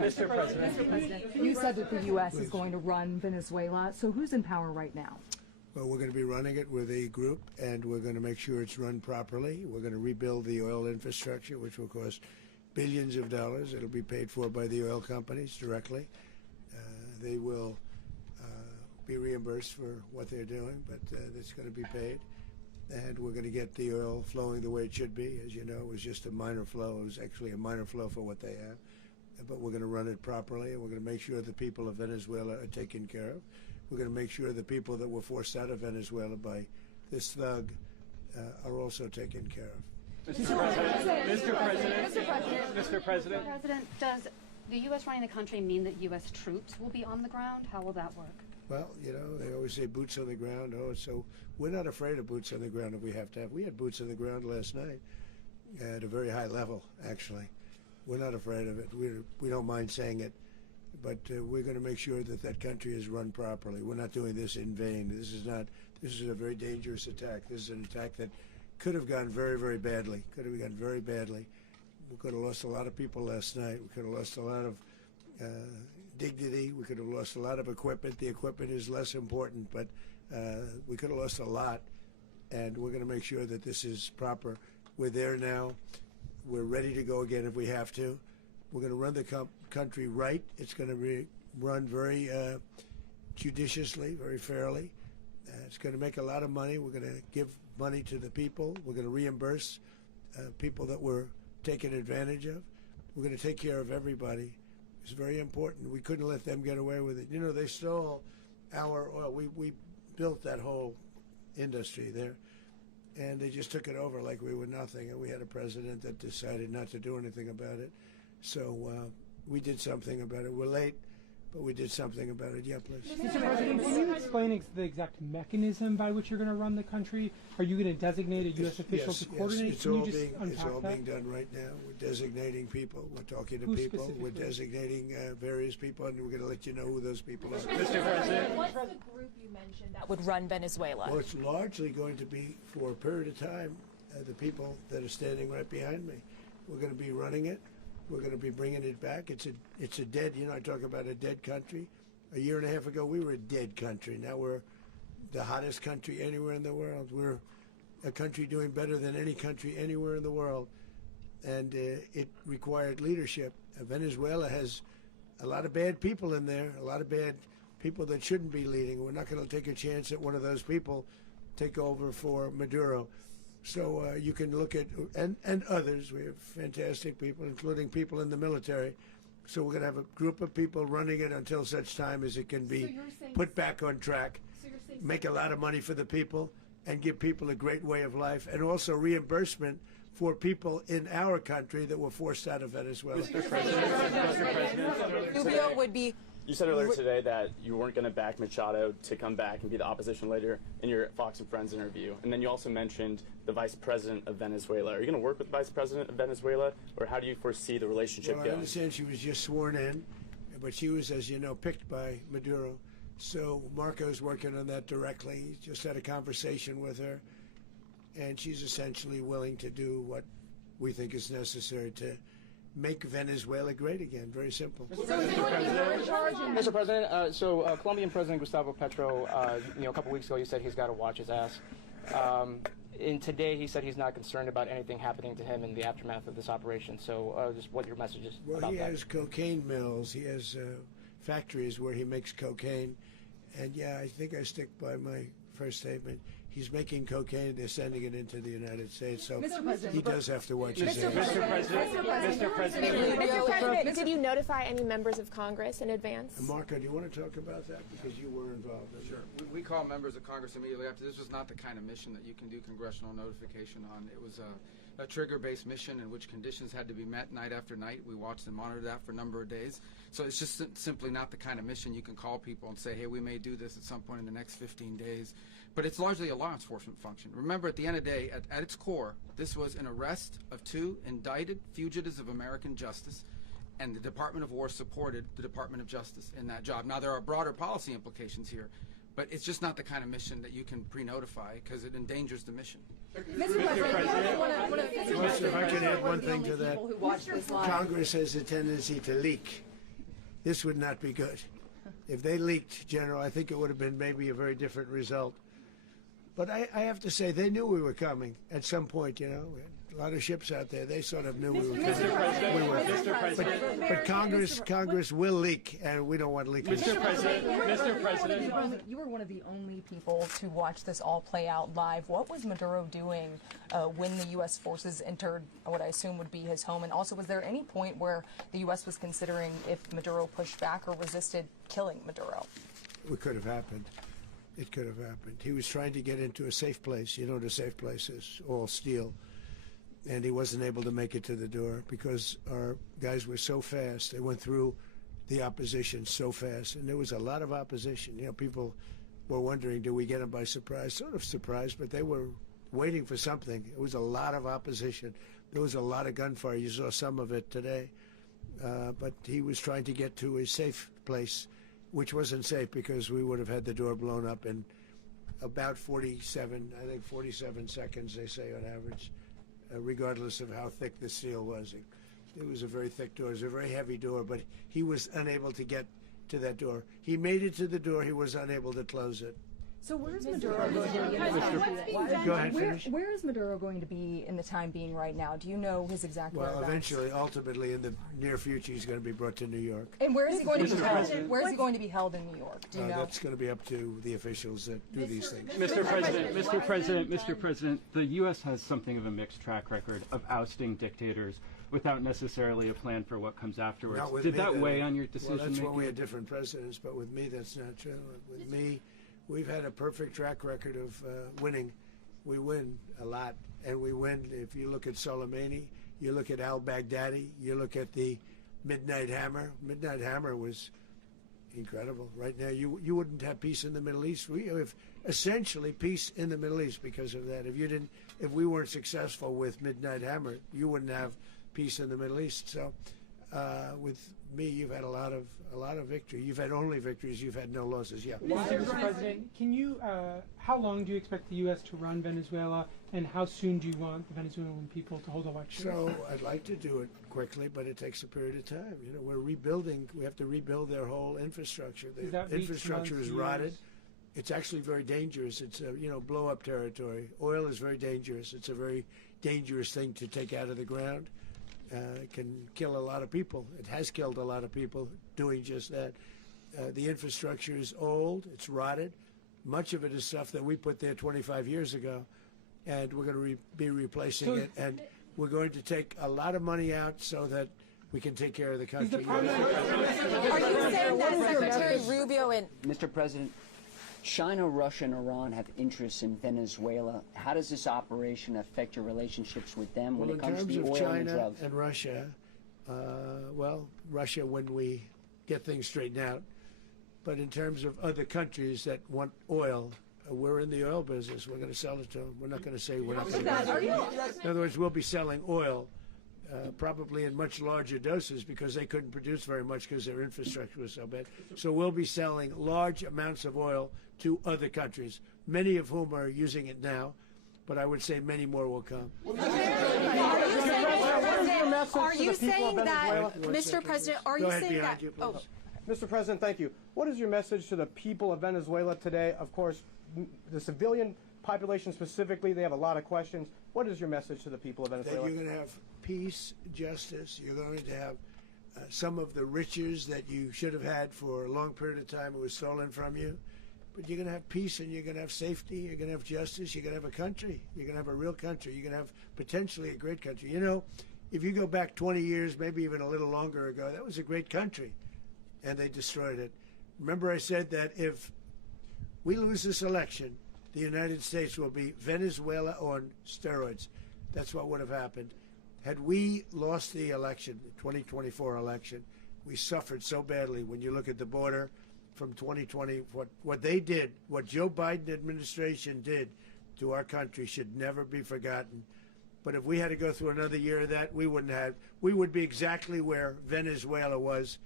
Mr. President. You said that the U.S. is going to run Venezuela, so who's in power right now? Well, we're going to be running it with a group, and we're going to make sure it's run properly. We're going to rebuild the oil infrastructure, which will cost billions of dollars. It'll be paid for by the oil companies directly. They will be reimbursed for what they're doing, but it's going to be paid. And we're going to get the oil flowing the way it should be. As you know, it was just a minor flow. It was actually a minor flow for what they have. But we're going to run it properly, and we're going to make sure the people of Venezuela are taken care of. We're going to make sure the people that were forced out of Venezuela by this thug are also taken care of. Mr. President. Mr. President, does the U.S. running the country mean that U.S. troops will be on the ground? How will that work? Well, they always say boots on the ground. So we're not afraid of boots on the ground if we have to have. We had boots on the ground last night at a very high level, actually. We're not afraid of it. We don't mind saying it. But we're going to make sure that that country is run properly. We're not doing this in vain. This is a very dangerous attack. This is an attack that could have gone very, very badly. Could have gone very badly. We could have lost a lot of people last night. We could have lost a lot of dignity. We could have lost a lot of equipment. The equipment is less important, but we could have lost a lot. And we're going to make sure that this is proper. We're there now. We're ready to go again if we have to. We're going to run the country right. It's going to be run very judiciously, very fairly. It's going to make a lot of money. We're going to give money to the people. We're going to reimburse people that were taken advantage of. We're going to take care of everybody. It's very important. We couldn't let them get away with it. They stole our oil. We built that whole industry there, and they just took it over like we were nothing. And we had a president that decided not to do anything about it. So we did something about it. We're late, but we did something about it. Yeah, please. Mr. President, can you explain the exact mechanism by which you're going to run the country? Are you going to designate a U.S. official to coordinate? It's Can you all just being unpack that? being done right now. We're designating people. We're talking to Who people. We're specifically? designating various people, and we're going to let you know who those people are. Mr. President. What's the group you mentioned that would run Venezuela? Well, it's largely going to be, for a period of time, the people that are standing right behind me. We're going to be running it. We're going to be bringing it back. It's a dead, I talk about a dead country. A year and a half ago, we were a dead country. Now we're the hottest country anywhere in the world. We're a country doing better than any country anywhere in the world. And it required leadership. Venezuela has a lot of bad people in there, a lot of bad people that shouldn't be leading. We're not going to take a chance that one of those people take over for Maduro. So you can look at, and others, we have fantastic people, including people in the military. So we're going to have a group of people running it until such time as it can be put back on track, make a lot of money for the people, and give people a great way of life, and also reimbursement for people in our country that were forced out of Venezuela. Mr. President, Rubio would be. you said earlier today that you weren't going to back Machado to come back and be the opposition leader in your Fox and Friends interview. And then you also mentioned the Vice President of Venezuela. Are you going to work with the Vice President of Venezuela, or how do you foresee the relationship Well, I going? understand she was just sworn in, but she was, as you know, picked by Maduro. So Marco's working on that directly. He just had a conversation with her, and she's essentially willing to do what we think is necessary to make Venezuela great again. Very simple. Mr. President, Colombian President Gustavo Petro, a couple weeks ago, he said he's got to watch his ass. And today, he said he's not concerned about anything happening to him in the aftermath of this operation. So, just what your message is Well, about he that. has cocaine mills. He has factories where he makes cocaine. And yeah, I think I stick by my first statement. He's making cocaine. They're sending it into the United States. So he does have to watch his ass. Mr. President, Mr. President, did you notify any members of Congress in advance? Marco, do you want to talk about that? Because you were involved in Sure. We call members of Congress immediately after. This was not the kind of mission that you can do congressional notification on. It was a trigger-based mission in which conditions had to be met night after night. We watched and monitored that for a number of days. So it's just simply not the kind of mission you can call people and say, hey, we may do this at some point in the next 15 days. But it's largely a law enforcement function. Remember, at the end of the day, at its core, this was an arrest of 2 indicted fugitives of American justice, and the Department of War supported the Department of Justice in that job. Now, there are broader policy implications here, but it's just not the kind of mission that you can pre-notify because it endangers the mission. Listen, if I can add one thing to that. Congress has a tendency to leak. This would not be good. If they leaked, General, I think it would have been maybe a very different result. But I have to say, they knew we were coming at some point, We had a lot of ships out there. They sort of knew we were coming. But Congress will leak, and we don't want leakage. Mr. President, You were one of the only people to watch this all play out live. What was Maduro doing when the U.S. forces entered what I assume would be his home? And also, was there any point where the U.S. was considering if Maduro pushed back or resisted killing Maduro? It could have happened. It could have happened. He was trying to get into a safe place. The safe place is all steel. And he wasn't able to make it to the door because our guys were so fast. They went through the opposition so fast. And there was a lot of opposition. People were wondering, do we get them by surprise? Sort of surprised, but they were waiting for something. It was a lot of opposition. There was a lot of gunfire. You saw some of it today. But he was trying to get to a safe place, which wasn't safe because we would have had the door blown up in about 47 seconds, they say on average, regardless of how thick the steel was. It was a very thick door. It was a very heavy door, but he was unable to get to that door. He made it to the door. He was unable to close it. So where's Maduro going to be? Go ahead, finish. Where is Maduro going to be in the time being right now? Do you know his exact Well, whereabouts? ultimately, in the near future, he's going to be brought to New York. And where is he going to be held? Where is he going to be held in New York? Do you know? That's going to be up to the officials that do these things. Mr. President, the U.S. has something of a mixed track record of ousting dictators without necessarily a plan for what comes afterwards. Not with Did me, that weigh on your decision Well, that's making? when we had different presidents, but with me, that's not true. With me, we've had a perfect track record of winning. We win a lot, and we win. If you look at Soleimani, you look at al-Baghdadi, you look at the Midnight Hammer. Midnight Hammer was incredible. Right now, you wouldn't have peace in the Middle East. We have essentially peace in the Middle East because of that. If we weren't successful with Midnight Hammer, you wouldn't have peace in the Middle East. So, with me, you've had a lot of victory. You've had only victories. You've had no losses. Yeah. Mr. President, can you? How long do you expect the U.S. to run Venezuela, and how soon do you want the Venezuelan people to hold elections? So I'd like to do it quickly, but it takes a period of time. We're rebuilding. We have to rebuild their whole infrastructure. Does The that reach infrastructure months, is rotted. years? it's actually very dangerous. It's a, blow-up territory. Oil is very dangerous. It's a very dangerous thing to take out of the ground. It can kill a lot of people. It has killed a lot of people doing just that. The infrastructure is old. It's rotted. Much of it is stuff that we put there 25 years ago, and we're going to be replacing it. And we're going to take a lot of money out so that we can take care of the country. Are you saying that Secretary Rubio and Mr. President, China, Russia, and Iran have interests in Venezuela. How does this operation affect your relationships with them when it comes to the oil China and drugs? and Russia, Russia when we get things straightened out. But in terms of other countries that want oil, we're in the oil business. We're going to sell it to them. We're not going to say we're not going to. In other words, we'll be selling oil, probably in much larger doses because they couldn't produce very much because their infrastructure was so bad. So we'll be selling large amounts of oil to other countries, many of whom are using it now, but I would say many more will come. Are you saying that, Mr. President, are you saying that? Mr. President, thank you. What is your message to the people of Venezuela today? Of course, the civilian population specifically, they have a lot of questions. What is your message to the people of Venezuela? That you're going to have peace, justice. You're going to have some of the riches that you should have had for a long period of time. It was stolen from you. But you're going to have peace and you're going to have safety. You're going to have justice. You're going to have a country. You're going to have a real country. You're going to have potentially a great country. You know, if you go back 20 years, maybe even a little longer ago, that was a great country. And they destroyed it. Remember I said that if we lose this election, the United States will be Venezuela on steroids. That's what would have happened. Had we lost the election, the 2024 election, we suffered so badly when you look at the border from 2020. What they did, what Joe Biden administration did to our country should never be forgotten. But if we had to go through another year of that, we wouldn't have. We would be exactly where Venezuela was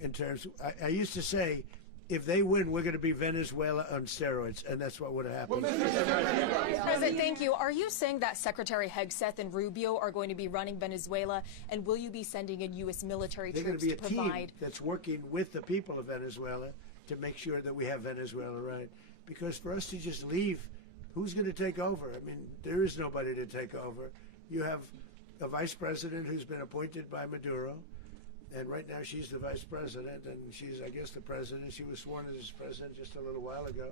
in terms. I used to say, if they win, we're going to be Venezuela on steroids, and that's what would have happened. President, thank you. Are you saying that Secretary Hegseth and Rubio are going to be running Venezuela, and will you be sending in U.S. military troops to provide? They're going to be a team that's working with the people of Venezuela to make sure that we have Venezuela right. Because for us to just leave, who's going to take over? I mean, there is nobody to take over. You have a vice president who's been appointed by Maduro. And right now she's the vice president, and she's, I guess, the president. She was sworn as president just a little while ago.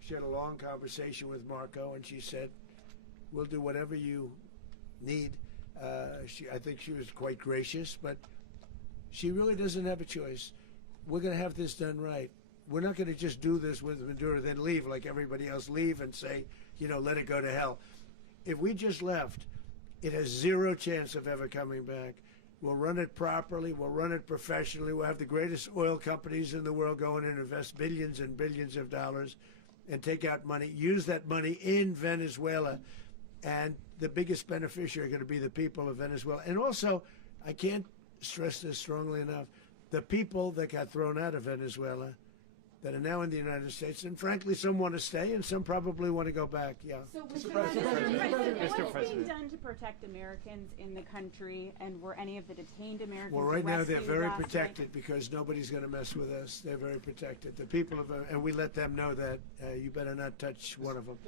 She had a long conversation with Marco, and she said, we'll do whatever you need. I think she was quite gracious, but she really doesn't have a choice. We're going to have this done right. We're not going to just do this with Maduro, then leave like everybody else, leave and say, let it go to hell. If we just left, it has zero chance of ever coming back. We'll run it properly. We'll run it professionally. We'll have the greatest oil companies in the world go in and invest billions and billions of dollars and take out money, use that money in Venezuela. And the biggest beneficiary are going to be the people of Venezuela. And also, I can't stress this strongly enough, the people that got thrown out of Venezuela that are now in the United States, and frankly, some want to stay and some probably want to go back. Yeah. So, Mr. President, what is being done to protect Americans in the country, and were any of the detained Americans Well, right now they're very last protected night? because nobody's going to mess with us. They're very protected. The people of, and we let them know that you better not touch one of them.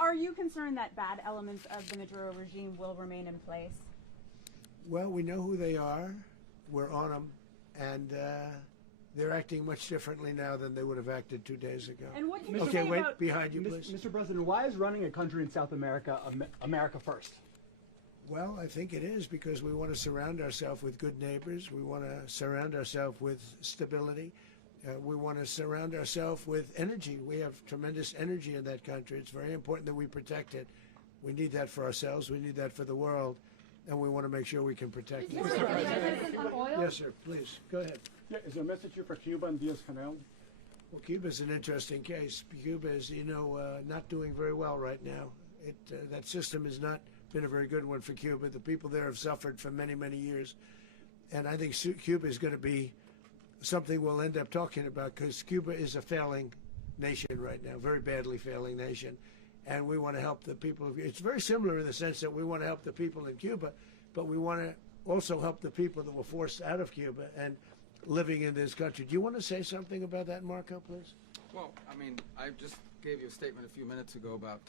Are you concerned that bad elements of the Maduro regime will remain in place? Well, we know who they are. We're on them, and they're acting much differently now than they would have acted 2 days ago. And what can you Okay, say wait, about behind you, please. Mr. President, why is running a country in South America America first? Well, I think it is because we want to surround ourselves with good neighbors. We want to surround ourselves with stability. We want to surround ourselves with energy. We have tremendous energy in that country. It's very important that we protect it. We need that for ourselves. We need that for the world. And we want to make sure we can protect it. Mr. President, on oil? Yes, sir. Please, go ahead. Yeah, is there a message here for Cuba and Diaz-Canel? Well, Cuba's an interesting case. Cuba is, not doing very well right now. That system has not been a very good one for Cuba. The people there have suffered for many, many years. And I think Cuba is going to be something we'll end up talking about because Cuba is a failing nation right now, very badly failing nation. And we want to help the people. It's very similar in the sense that we want to help the people in Cuba, but we want to also help the people that were forced out of Cuba and living in this country. Do you want to say something about that, Marco, please? Well, I mean, I just gave you a statement a few minutes ago about,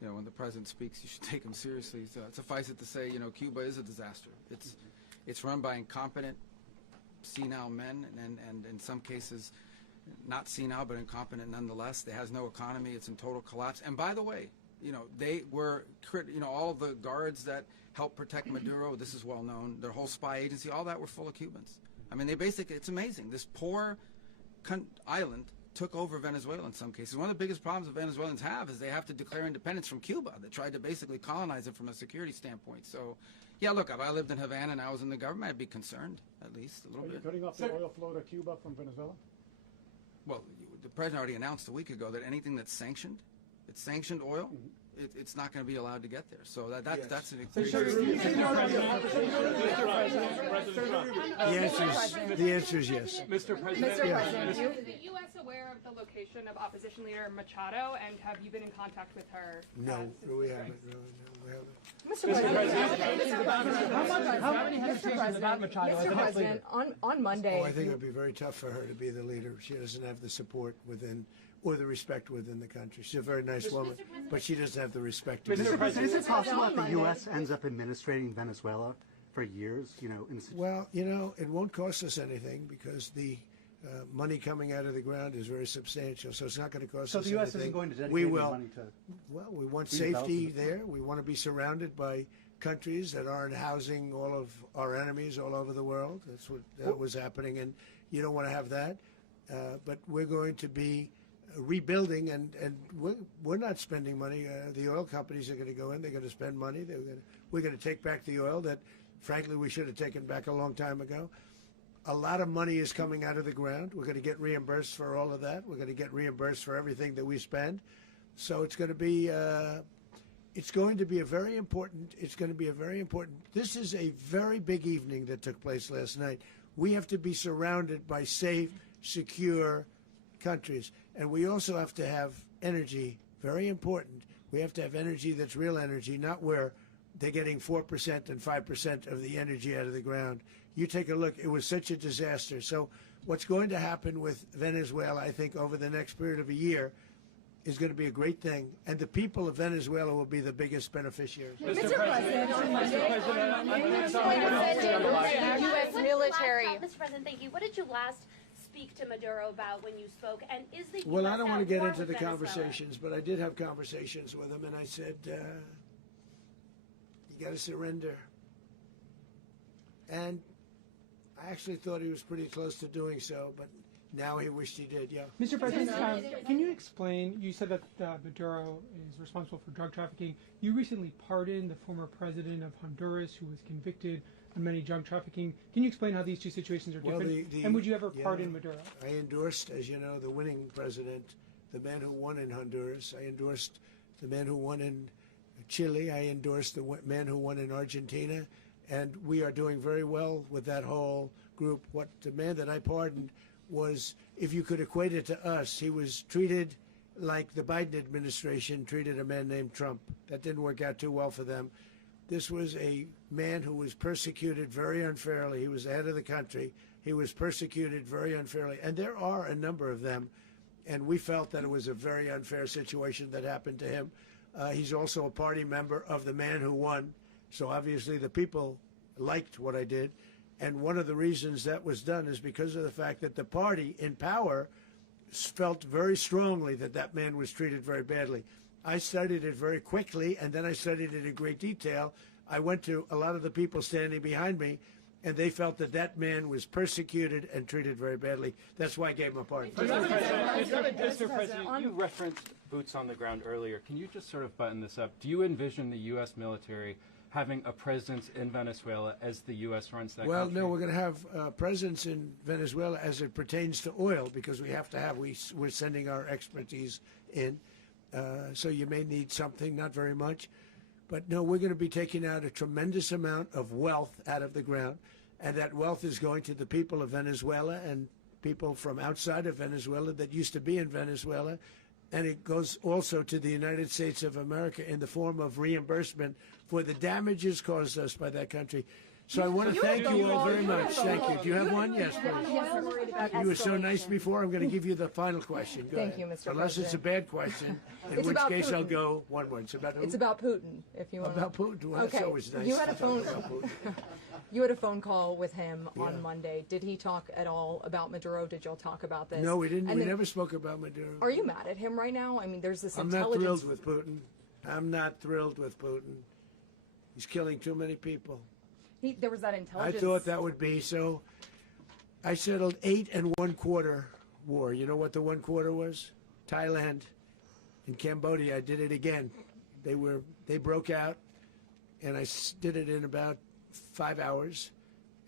when the president speaks, you should take him seriously. So suffice it to say, Cuba is a disaster. It's run by incompetent, senile men, and in some cases, not senile, but incompetent nonetheless. It has no economy. It's in total collapse. And by the way, they were, all the guards that helped protect Maduro, this is well known, their whole spy agency, all that were full of Cubans. I mean, it's amazing. This poor island took over Venezuela in some cases. One of the biggest problems that Venezuelans have is they have to declare independence from Cuba. They tried to basically colonize it from a security standpoint. So, yeah, look, if I lived in Havana and I was in the government, I'd be concerned, at least a little bit. Are you cutting off the oil flow to Cuba from Venezuela? Well, the president already announced a week ago that anything that's sanctioned, it's sanctioned oil, it's not going to be allowed to get there. So that's an The answer is yes. Mr. President. Mr. President, is the U.S. aware of the location of opposition leader Machado, and have you been in contact with her? No, we haven't. No, we haven't. Mr. President, on Monday. I think it would be very tough for her to be the leader. She doesn't have the support within or the respect within the country. She's a very nice woman, but she doesn't have the respect. Mr. President, is it possible that the U.S. ends up administrating Venezuela for years? Well, it won't cost us anything because the money coming out of the ground is very substantial, so it's not going to cost us anything. So the U.S. isn't going to dedicate any money to... Well, we want safety there. We want to be surrounded by countries that aren't housing all of our enemies all over the world. That's what was happening, and you don't want to have that. But we're going to be rebuilding, and we're not spending money. The oil companies are going to go in. They're going to spend money. We're going to take back the oil that, frankly, we should have taken back a long time ago. A lot of money is coming out of the ground. We're going to get reimbursed for all of that. We're going to get reimbursed for everything that we spend. So it's going to be a very important. This is a very big evening that took place last night. We have to be surrounded by safe, secure countries, and we also have to have energy. Very important. We have to have energy that's real energy, not where they're getting 4% and 5% of the energy out of the ground. You take a look. It was such a disaster. So what's going to happen with Venezuela, I think, over the next period of a year is going to be a great thing, and the people of Venezuela will be the biggest beneficiaries. Mr. President, on Monday, U.S. military. Mr. President, thank you. What did you last speak to Maduro about when you spoke, and is the Well, US I don't want to get into the Venezuela? conversations, but I did have conversations with him, and I said, you got to surrender. And I actually thought he was pretty close to doing so, but now he wished he did, yeah. Mr. President, can you explain, you said that Maduro is responsible for drug trafficking. You recently pardoned the former president of Honduras who was convicted on many drug trafficking. Can you explain how these two situations are different? And would you ever pardon Maduro? I endorsed, as you know, the winning president, the man who won in Honduras. I endorsed the man who won in Chile. I endorsed the man who won in Argentina. And we are doing very well with that whole group. What the man that I pardoned was, if you could equate it to us, he was treated like the Biden administration treated a man named Trump. That didn't work out too well for them. This was a man who was persecuted very unfairly. He was the head of the country. He was persecuted very unfairly. And there are a number of them. And we felt that it was a very unfair situation that happened to him. He's also a party member of the man who won. So obviously the people liked what I did. And one of the reasons that was done is because of the fact that the party in power felt very strongly that that man was treated very badly. I studied it very quickly, and then I studied it in great detail. I went to a lot of the people standing behind me, and they felt that that man was persecuted and treated very badly. That's why I gave him a pardon. Mr. President, you referenced boots on the ground earlier. Can you just sort of button this up? Do you envision the U.S. military having a presence in Venezuela as the U.S. runs that country? No, we're going to have a presence in Venezuela as it pertains to oil, because we have to have, we're sending our expertise in. So you may need something, not very much. But no, we're going to be taking out a tremendous amount of wealth out of the ground, and that wealth is going to the people of Venezuela and people from outside of Venezuela that used to be in Venezuela. and it goes also to the United States of America in the form of reimbursement for the damages caused us by that country. So I want to thank you all very much. Thank you. Do you have one? Yes, please. You were so nice before. I'm going to give you the final question. Go Thank ahead. you, Mr. Unless it's a bad question, in It's which about case I'll Putin. go one more. It's about who? It's about Putin, if you want. About Putin. Well, Okay. that's always nice. You had a to talk phone. about Putin. You had a phone call with him Yeah. on Monday. Did he talk at all about Maduro? Did y'all talk about this? No, we didn't. And We then- never spoke about Maduro. Are you mad at him right now? I mean, there's this I'm not intelligence. thrilled with Putin. I'm not thrilled with Putin. He's killing too many people. There was that I intelligence. thought that would be so. I settled 8 1/4 war. You know what the 1/4 was? Thailand and Cambodia. I did it again. They broke out, and I did it in about 5 hours,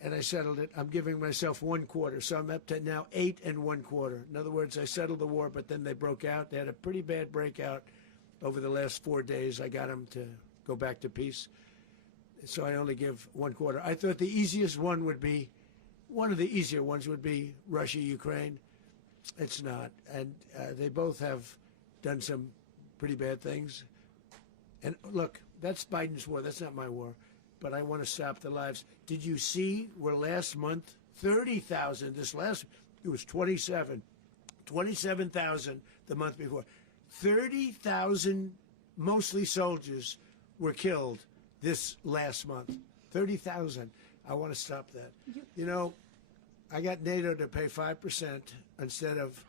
and I settled it. I'm giving myself 1/4, so I'm up to now 8 1/4. In other words, I settled the war, but then they broke out. They had a pretty bad breakout over the last 4 days. I got them to go back to peace. So I only give 1/4. I thought the easiest one would be, one of the easier ones would be Russia, Ukraine. It's not. And they both have done some pretty bad things. And look, that's Biden's war. That's not my war. But I want to stop the lives. Did you see where last month, 30,000, it was 27,000 the month before. 30,000, mostly soldiers, were killed this last month. 30,000. I want to stop that. You know, I got NATO to pay 5% instead of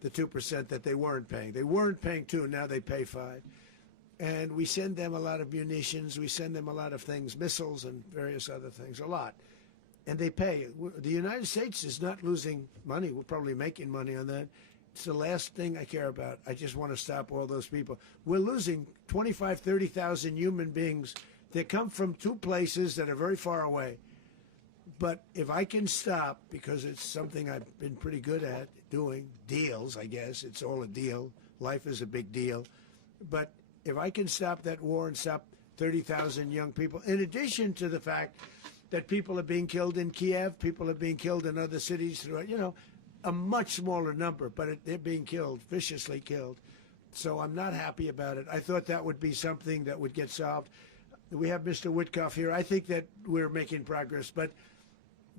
the 2% that they weren't paying. They weren't paying 2, now they pay 5. And we send them a lot of munitions, we send them a lot of things, missiles and various other things, a lot. And they pay. The United States is not losing money. We're probably making money on that. It's the last thing I care about. I just want to stop all those people. We're losing 25, 30,000 human beings that come from 2 places that are very far away. But if I can stop, because it's something I've been pretty good at doing, deals, I guess. It's all a deal. Life is a big deal. But if I can stop that war and stop 30,000 young people, in addition to the fact that people are being killed in Kiev, people are being killed in other cities throughout, you know, a much smaller number, but they're being killed, viciously killed. So I'm not happy about it. I thought that would be something that would get solved. We have Mr. Witkoff here. I think that we're making progress, but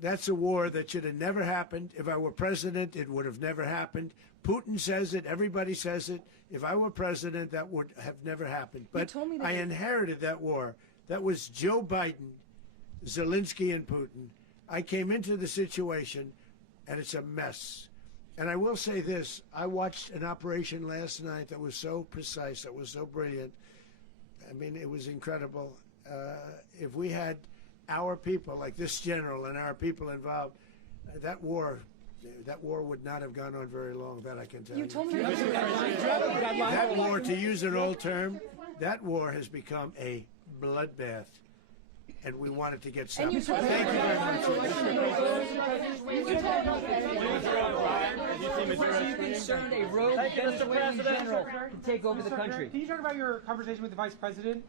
that's a war that should have never happened. If I were president, it would have never happened. Putin says it. Everybody says it. If I were president, that would have never happened. But I inherited that war. That was Joe Biden, Zelensky, and Putin. I came into the situation, and it's a mess. And I will say this. I watched an operation last night that was so precise, that was so brilliant. I mean, it was incredible. If we had our people, like this general, and our people involved, that war would not have gone on very long, that I can tell you. You told me That war, to use an old term, that war has become a bloodbath, and we want it to get stopped. Thank you very much. Are you concerned a rogue Venezuelan general can take over the country? Can you talk about your conversation with the vice president?